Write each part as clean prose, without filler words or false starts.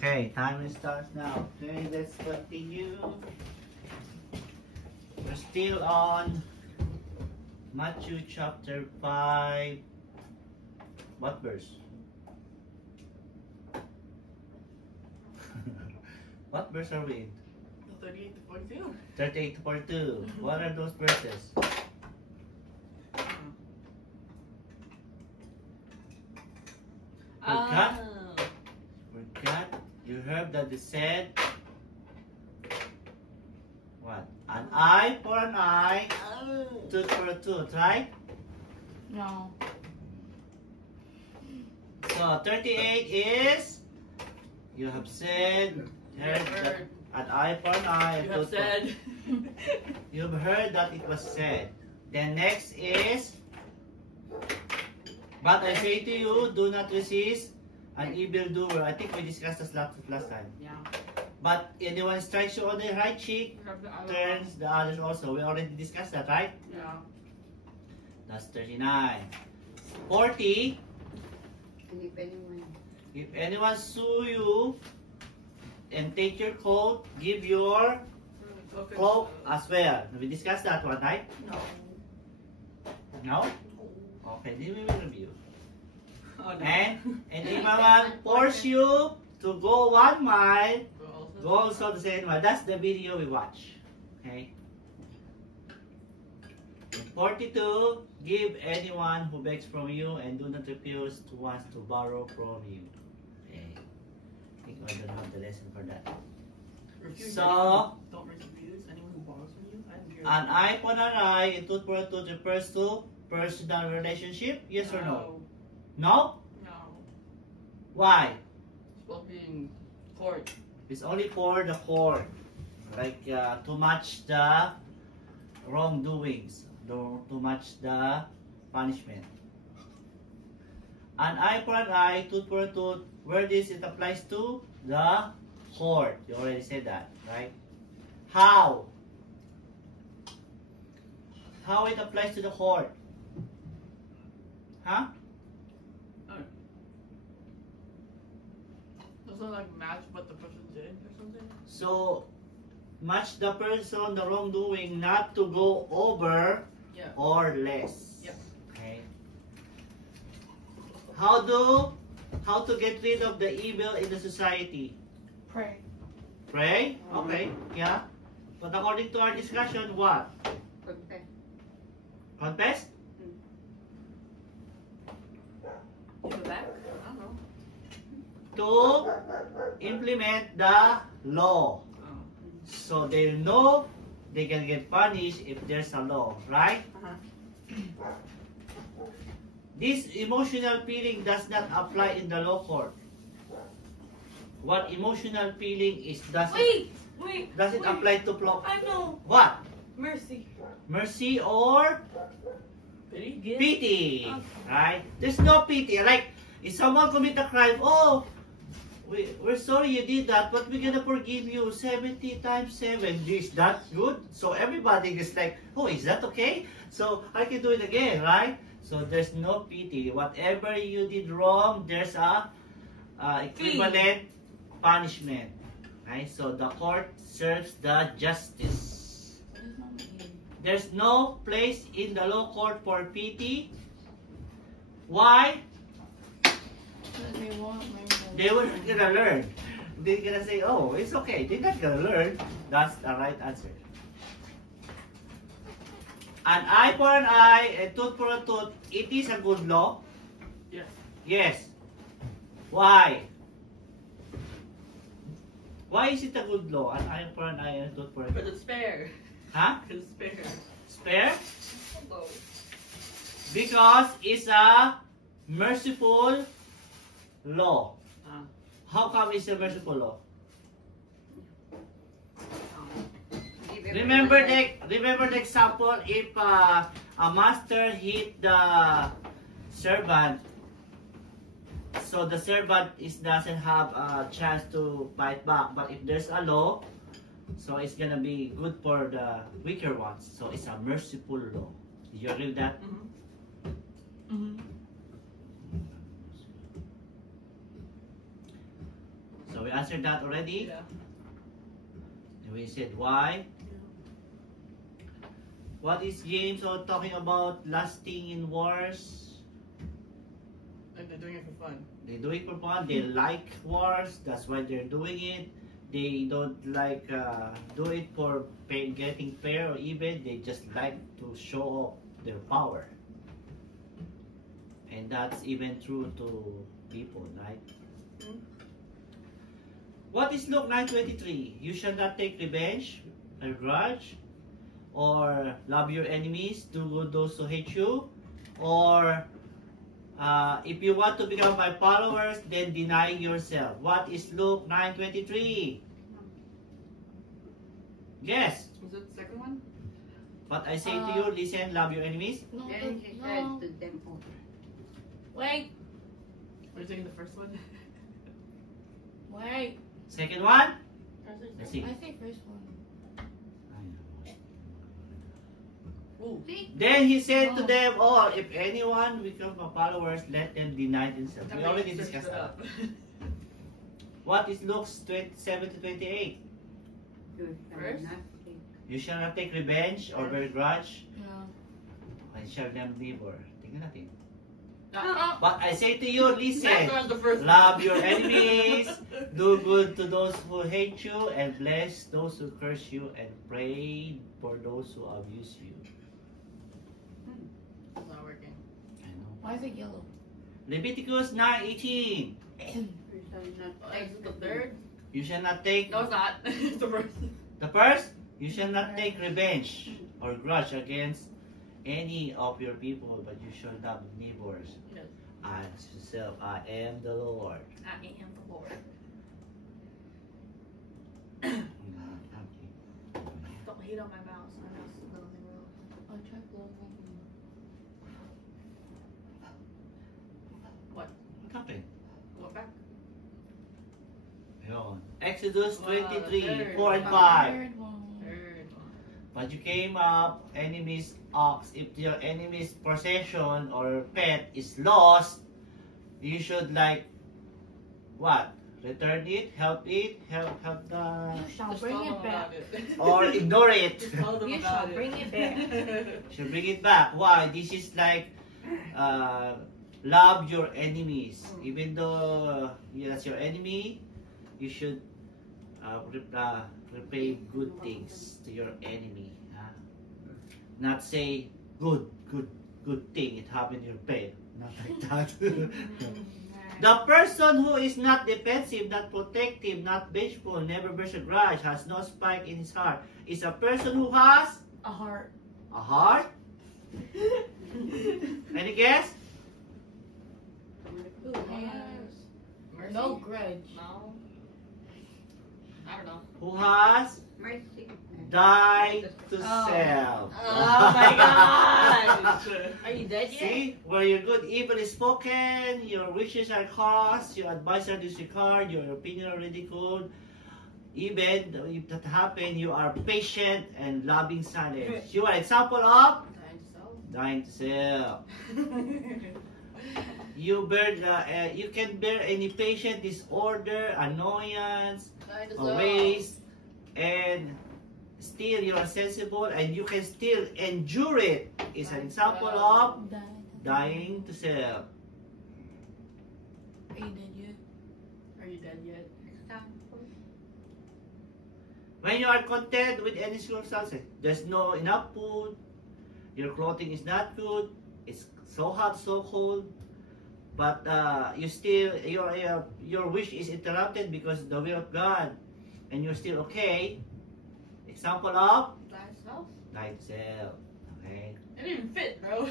Okay, time starts now. Okay, let's continue. We're still on Matthew chapter 5. What verse? What verse are we in? 38 to 42. 38 to 42. What are those verses? Forgot? Forgot? You heard that they said what? An eye for an eye, tooth for a tooth, right? No. So 38 is you have said heard that an eye for an eye, You a have tooth for said. you've heard that it was said. Then next is, but I say to you, do not resist an evildoer. I think we discussed this last time. Yeah. But anyone strikes you on the right cheek, You have the other turns the others also. We already discussed that, right? one. Yeah. That's 39. 40. And If anyone sue you and take your coat, give your Okay. cloak as well. We discussed that one, right? No. No? Okay, then we will review. Oh, no. And anyone force you to go 1 mile, go also the same mile. That's the video we watch. Okay? And 42, give anyone who begs from you and do not refuse to wants to borrow from you. Okay. I think I don't have the lesson for that. Refuse So- anyone, don't refuse anyone who borrows from you. I didn't hear An that. eye for an eye, a tooth for a tooth refers to personal relationship? Yes or no? No? No. Why? It's supposed to be in court. It's only for the court, like to match the wrongdoings, to match the punishment. An eye for an eye, tooth for a tooth. Where this it applies to? The court. You already said that, right? How? How it applies to the court? Huh? Doesn't like match what the person did or something? So, match the person, the wrongdoing, not to go over Yeah. or less. Yeah. Okay. How to get rid of the evil in the society? Pray. Pray? Okay. Yeah. But according to our discussion, what? Confess. Confess? Give it back? I don't know. To implement the law. Oh. So they know they can get punished if there's a law, right? This emotional feeling does not apply in the law court. What emotional feeling is does Wait! it apply to I know. what? Mercy. Mercy or Pity? pity, Okay. right? There's no pity. Like if someone commit a crime, oh, we're sorry you did that, but we're gonna forgive you 70 times 7. Is that good? So everybody is like, oh, is that okay? So I can do it again, right? So there's no pity. Whatever you did wrong, there's a equivalent punishment. Right? So the court serves the justice. There's no place in the law court for pity. Why? They want my They were not gonna learn. They're gonna say, oh, it's okay. They're not gonna learn. That's the right answer. An eye for an eye, a tooth for a tooth. It is a good law. Yes. Yes. Why? Why is it a good law? An eye for an eye and a tooth for a Because tooth. it's fair. Huh? Because it's fair. Spare? Hello. Because it's a merciful law. How come it's a merciful law? Remember the example if a master hit the servant, so the servant doesn't have a chance to fight back. But if there's a law, so it's gonna be good for the weaker ones. So it's a merciful law. Do you agree with that? Mm-hmm. So So we answered that already. Yeah. And we said why. What is James all talking about lasting in wars? Like they're doing it for fun. They do it for fun. They like wars. That's why they're doing it. They don't like do it for getting fair or even. They just like to show off their power. And that's even true to people, right? Hmm? What is Luke 9:23? You shall not take revenge or grudge, or love your enemies, do good those who hate you, or if you want to become my followers, then deny yourself. What is Luke 9:23? Yes. Was it the second one? But I say to you, listen, love your enemies. No, Then he said no. to them all. Wait, Are you taking the first one? wait. Second one. I Let's see. think first one. Ooh. See? Then he said to them all, if anyone become my followers, let them deny themselves. We already discussed that. What is Luke 27-28? You shall First? not take. You shall not take revenge or bear grudge, No. and shall them neighbor. Tingnan natin. Ah, But I say to you, that listen, was the first love one. your enemies, do good to those who hate you, and bless those who curse you, and pray for those who abuse you. It's not working. I know. Why is it yellow? Leviticus 9:18. You shall not Oh, take is it the third? You shall not take No, it's not. It's the first. the first. You shall not take revenge or grudge against any of your people, but you shall love neighbors Yes. as yourself. I am the Lord. I am the Lord. Don't hate on my mouse. My mouse is literally real. I'll try blowing. What happened? What back? Yun. Exodus Wow, 23, third 4 and one. 5. Third one. Third one. But you came up, enemy's ox. If your enemy's possession or pet is lost, you should like what? Return it, help the, You shall Just bring tell them it back. about it. or ignore it. Just tell them You about shall it. bring it back. Should bring it back. Why? This is like love your enemies. Even though that's your enemy, you should repay good things to your enemy. Huh? Not say good thing. It happened to your pet. Not like that. The person who is not defensive, not protective, not vengeful, never bears a grudge, has no spite in his heart, is a person who has A heart. a heart. Any guess? Who has Mercy? no grudge? No. I don't know. Who has Mercy. died to Oh. self? Oh my gosh! Are you dead yet? See, where your good evil is spoken, your wishes are caused, your advice are disregarded, your opinion are ridiculed. Even if that happened, you are patient and loving silence. You are example of dying to self. You bear, you can bear any patient disorder, annoyance, or waste, and still you are sensible and you can still endure it. It's an example of dying to self. Are you dead yet? Are you dead yet? Example. When you are content with any circumstances, there's no enough food, your clothing is not good, it's so hot, so cold, but you still your wish is interrupted because the will of God, and you're still okay. Example of Thyself? dying to self. Okay. It didn't even fit, bro.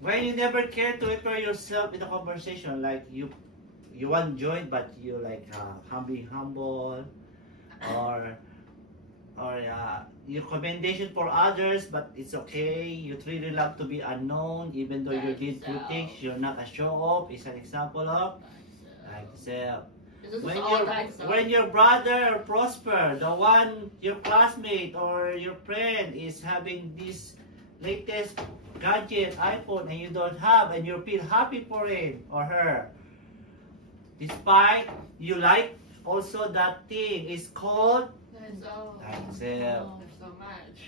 When you never care to prepare yourself in a conversation, like you want join but you like being humble, or your commendation for others, but it's okay. You really love to be unknown, even though you did good things. You're not a show off. It's an example of like self. Is this When all thyself? when your brother prosper, the one your classmate or your friend is having this latest gadget, iPhone, and you don't have, and you feel happy for him or her, Despite you like also that thing is called That's all. thyself. There's so much.